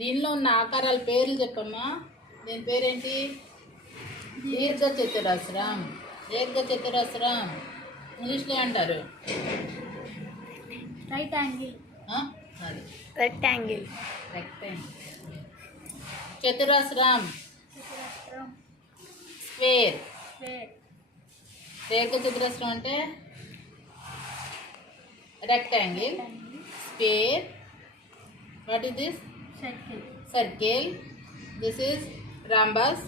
దీనిలో ఉన్న ఆకారాల పేర్లు చెప్పమ్మా. దీని పేరేంటి? దీర్ఘ చతురస్రం, దీర్ఘ చతురస్రం. ఇంగ్లీష్లో అంటారు రైట్ యాంగిల్. అది రెక్టాంగిల్. రెక్టాంగిల్. చతురస్రం, చతురస్రం. స్క్వేర్. స్క్వేర్. దీర్ఘ చతురస్రం అంటే rectangle, square. What is this? Circle. Circle. This is rhombus.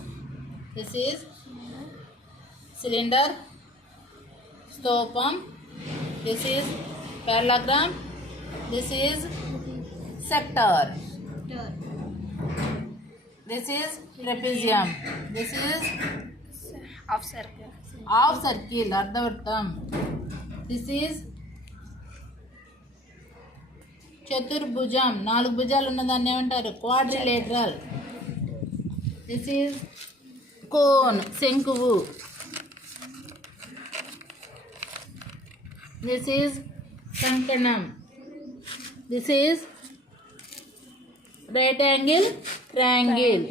This is cylinder. Stopum. This is parallelogram. This is sector. This is trapezium. This is half circle. half circle, అర్ధవృత్తం. This is చతుర్భుజం, 4 భుజాలు ఉన్నదాన్ని ఏమంటారు? Quadrilateral. This is cone, శంకువు. This is కంకణం. This is right angle triangle.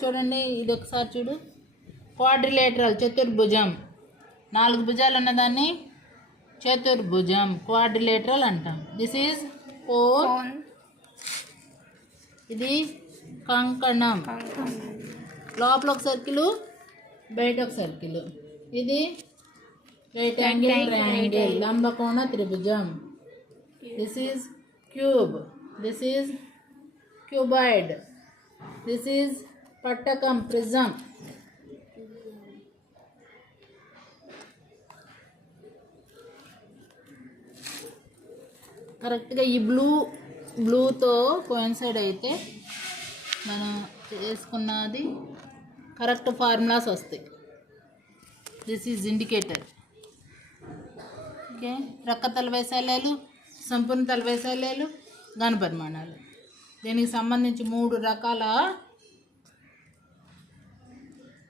చూడండి, ఇది ఒకసారి చూడు. క్వాడ్రిలేటరల్, చతుర్భుజం, 4 భుజాలు ఉన్నదాన్ని చతుర్భుజం, క్వాడ్రిలేటరల్ అంటాం. This is cone. ఇది కంకణం, లోపల ఒక సర్కిల్, బయట ఒక సర్కిల్. ఇది రైట్ యాంగిల్ ట్రయాంగిల్, లంబకోణ త్రిభుజం. This is cube. This is cuboid. This is పట్టకం, ప్రిజం. కరెక్ట్గా ఈ బ్లూతో కోయిన్సైడ్ అయితే మనం చేసుకున్నది కరెక్ట్ ఫార్ములాస్ వస్తాయి. This is indicator. ఓకే, ప్రక్క తల వైశాల్యాలు, సంపూర్ణ తల వైశాల్యాలు, ఘన పరిమాణాలు. దీనికి సంబంధించి 3 రకాల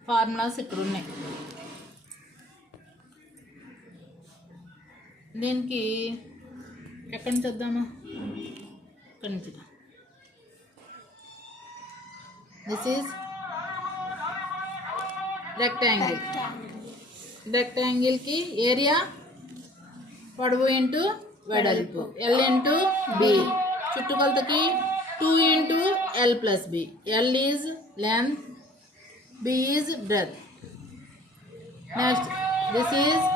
ఫార్ములాస్ ఇక్కడ ఉన్నాయి. దీనికి ఎక్కడి నుంచి వద్దామా? ఇక్కడి నుంచి. This is rectangle. రెక్టాంగిల్కి ఏరియా పొడవు ఇంటూ వెడల్పు, ఎల్ ఇంటూ బి. చుట్టుకొలతకి 2 into L plus B. L is length, B is breadth. Next this is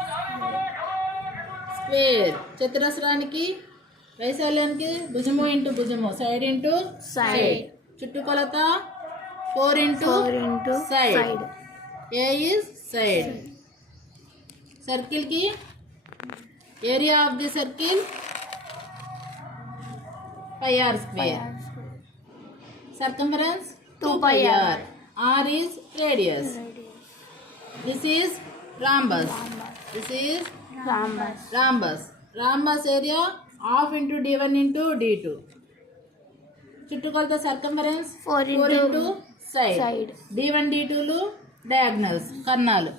square. చతురస్రానికి వైశాల్యానికి భుజము ఇంటూ భుజము, సైడ్ ఇంటూ సైడ్. చుట్టుకొలత 4 into side. A is side. సర్కిల్కి area of the circle πr square. Circumference 2πr. R is radius. This is rhombus. This is rhombus. Rhombus area half into d1 into d2. చుట్టుకొలత circumference 4 into side. d1 d2లు diagonals, కర్ణాలు.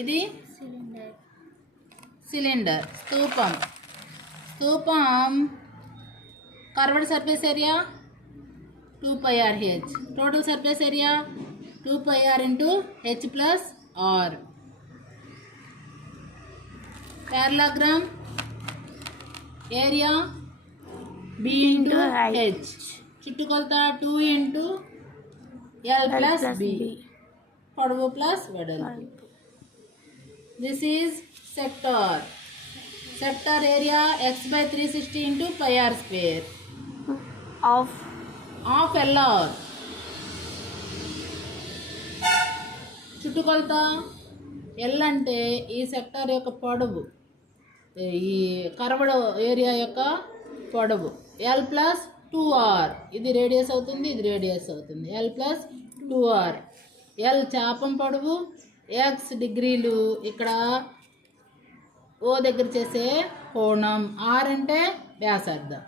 ఇది cylinder. స్తూపం. స్తూపం curved surface area 2πrh. Total surface area 2πr into h plus r. parallelogram area b into h. చుట్టుకొలత 2 into l plus b. పొడవు plus వెడల్పు. This is sector. Sector area x/360 into πr square of LR. చుట్టుకొలత L అంటే ఈ sector యొక్క పొడవు, ఈ curved area యొక్క పొడవు. L plus 2r. ఇది రేడియస్ అవుతుంది, ఇది రేడియస్ అవుతుంది. L plus 2r. ఎల్ చాపం పొడవు, ఎక్స్ డిగ్రీలు ఇక్కడ ఓ దగ్గర చేసే కోణం, ఆర్ అంటే వ్యాసార్థం.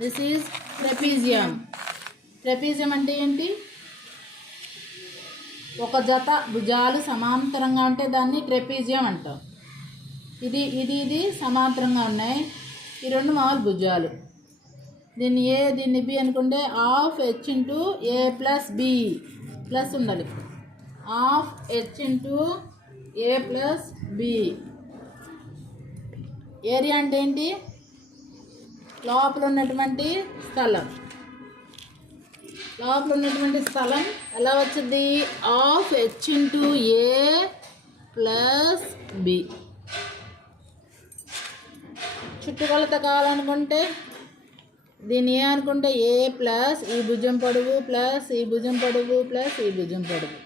This is trapezium. ట్రెపీజియం అంటే ఏంటి? ఒక జత భుజాలు సమాంతరంగా ఉంటే దాన్ని ట్రెపీజియం అంటాం. ఇది సమాంతరంగా ఉన్నాయి. ఈ రెండు మామూలు భుజాలు. దీన్ని ఏ దీన్ని బి అనుకుంటే హాఫ్ హెచ్ ఇంటూ ఏ ప్లస్ బి ప్లస్ ఉండాలి. హాఫ్ హెచ్ ఇంటూ ఏ ప్లస్ బి. ఏరియా అంటే ఏంటి? లోపల ఉన్నటువంటి స్థలం. లోపల ఉన్నటువంటి స్థలం ఎలా వచ్చింది? హాఫ్ హెచ్ ఇంటూ ఏ ప్లస్ బి. చుట్టుకొలత కావాలనుకుంటే దీన్ని ఏ అనుకుంటే ఏ ప్లస్ ఈ భుజం పొడవు ప్లస్ ఈ భుజం పొడవు ప్లస్ ఈ భుజం పొడవు.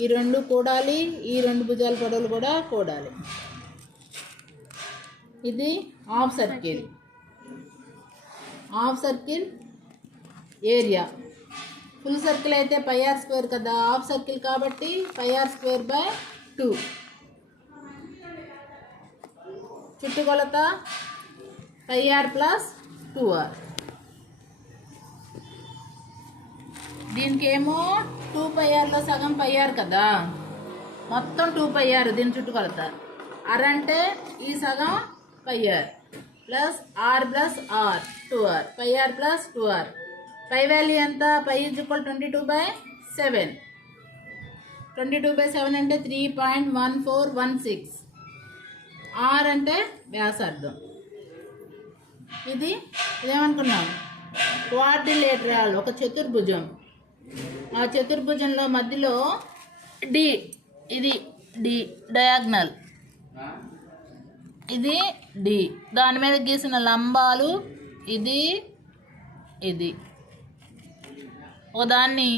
ఈ రెండు కూడాలి, ఈ రెండు భుజాల పొడవులు కూడా కూడాలి. ఇది half circle. Half circle area. Full circle అయితే పై ఆర్ స్క్వేర్ కదా, హాఫ్ సర్కిల్ కాబట్టి పై ఆర్ స్క్వేర్ బై 2. చుట్టుకొలత పై ఆర్ ప్లస్ 2r. దీనికి ఏమో 2πrలో సగం πr కదా, మొత్తం 2πr దీని చుట్టుకొలత. r అంటే ఈ సగం πr plus r plus r 2r, πr plus 2r. Pi value ఎంత? π = 22/7. 22/7 అంటే 3.1416. r అంటే వ్యాసార్థం. ఇదేమనుకున్నాం? క్వాడ్రిలేటరల్, ఒక చతుర్భుజం. ఆ చతుర్భుజంలో మధ్యలో డి, ఇది డి డయాగ్నల్, ఇది డి. దాని మీద గీసిన లంబాలు ఇది ఒకదాన్ని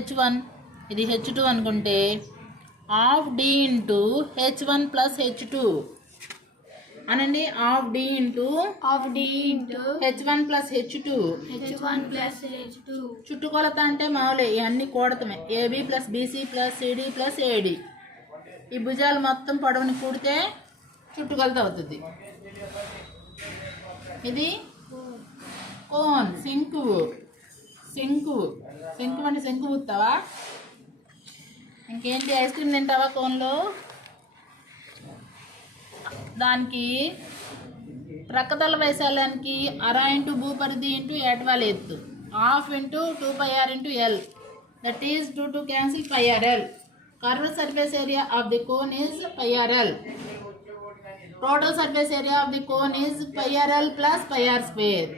h1, ఇది h2 అనుకుంటే half D into h1 plus h2 అనండి. Half D into h1 plus h2. చుట్టుకొలత అంటే మామూలే, ఇవన్నీ కూడతమే. AB plus BC plus CD plus AD. ఈ భుజాలు మొత్తం పొడవుని కూడితే చుట్టుకొలత అవుతుంది. ఇది కోన్, శంకువు. శంకువు అంటే శంకు ఊతావా? ఇంకేంటి, ఐస్ క్రీమ్ తింటావా కోన్లో? దానికి ప్రక్కతల వైశాల్యానికి అర ఇంటూ భూపరిధి ఇంటూ ఏటవాల ఎత్తు, half into 2πr into L, that is 2 cancel πrl. Curve surface area of the cone is πrl. Total surface area of the cone is πrl plus πr square.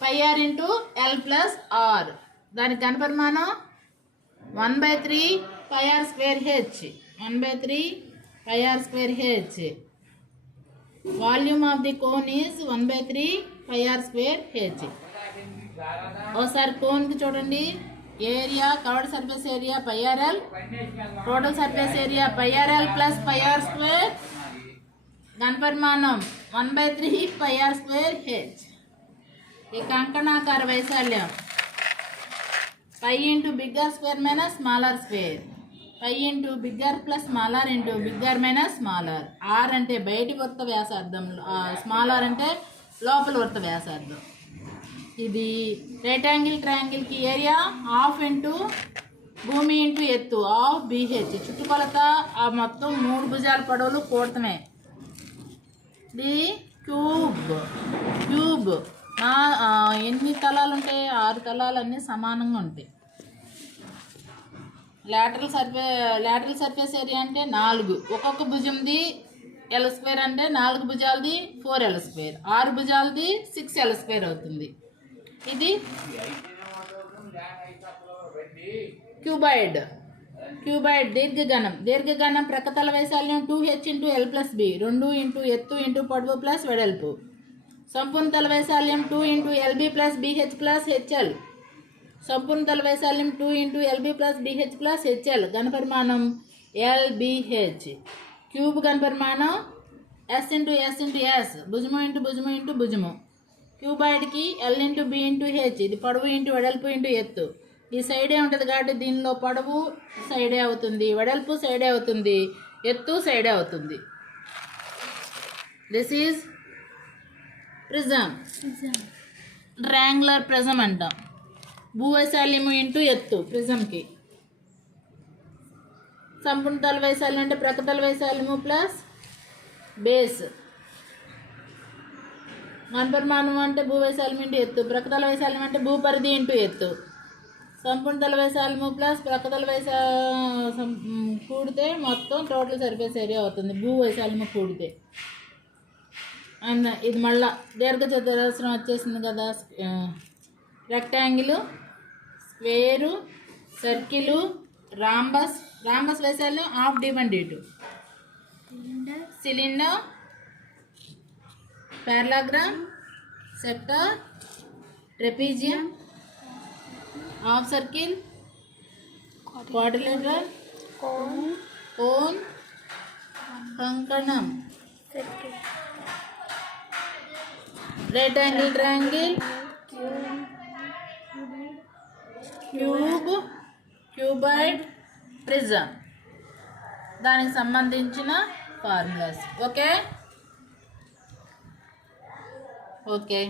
πr into L plus R. దానికి ఘనపరిమాణం 1/3 πr square H. 1/3 πr square H. Volume of the cone is 1/3 πr square H. ఒకసారి కోన్కి చూడండి. Area, covered surface area πrl, total surface area πrl plus πr square, ఘనపరిమాణం 1/3 πr square H. ఈ కంకణాకార వైశాల్యం π into bigger square minus smaller square. π into bigger plus smaller into bigger minus smaller. R అంటే బయటి వృత్త వ్యాసార్థం, స్మాలర్ అంటే లోపల వృత్త వ్యాసార్థం. ఇది రైట్ యాంగిల్ ట్రయాంగిల్కి ఏరియా హాఫ్ ఇంటూ భూమి ఇంటూ ఎత్తు హాఫ్ బీహెచ్. చుట్టుకొలత ఆ మొత్తం 3 భుజాల పొడవులు కూడతమే. ఇది క్యూబ్. ఎన్ని తలాలు ఉంటాయి? 6 తలాలు అన్నీ సమానంగా ఉంటాయి. లాటరల్ సర్ఫేస్ ఏరియా అంటే 4. ఒక్కొక్క భుజంది L² అంటే 4 భుజాలది 4L², 6 భుజాలది 6L² అవుతుంది. ఇది క్యూబాయిడ్. దీర్ఘఘనం ప్రక్కతల వైశాల్యం 2h into L plus B, 2 into ఎత్తు ఇంటూ పొడవు ప్లస్ వెడల్పు. సంపూర్ణ తల వైశాల్యం 2 into LB plus BH plus HL. సంపూర్ణ తల వైశాల్యం 2 into LB plus BH plus HL. ఘనపరిమాణం ఎల్బిహెచ్. క్యూబ్ ఘనపరిమాణం ఎస్ ఇంటూ ఎస్, భుజము ఇంటూ భుజము ఇంటూ భుజము. క్యూబాయిడ్కి L into B into H. ఇది పొడవు ఇంటూ వెడల్పు ఇంటూ ఎత్తు. ఈ సైడే ఉంటుంది కాబట్టి దీనిలో పొడవు సైడే అవుతుంది, వెడల్పు సైడే అవుతుంది, ఎత్తు సైడే అవుతుంది. This is prism. Triangular prism అంటాం. భూవైశాల్యము ఇంటూ ఎత్తు ప్రిజంకి. సంపూర్ణతల వైశాల్యం అంటే ప్రక్కతల వైశాల్యము ప్లస్ బేస్. ఘనపరిమాణం అంటే భూవైశాల్యం ఇంటూ ఎత్తు, ప్రక్కతల వైశాల్యం అంటే భూపరిధి ఇంటూ ఎత్తు. సంపూర్ణతల వైశాల్యము ప్లస్ ప్రక్కతల కూడితే మొత్తం టోటల్ సర్ఫేస్ ఏరియా అవుతుంది భూవైశాల్యము కూడితే. అండ్ ఇది మళ్ళా దీర్ఘచతురస్రం వచ్చేసింది కదా. Rectangle, square, circle, rhombus. Rhombus వైశాల్యం half d1d2. Cylinder, parallelogram, sector, trapezium, half circle, quadrilateral, cone, కంకణం, right angle triangle, cube, cuboid, prism. దానికి సంబంధించిన ఫార్ములాస్. Okay okay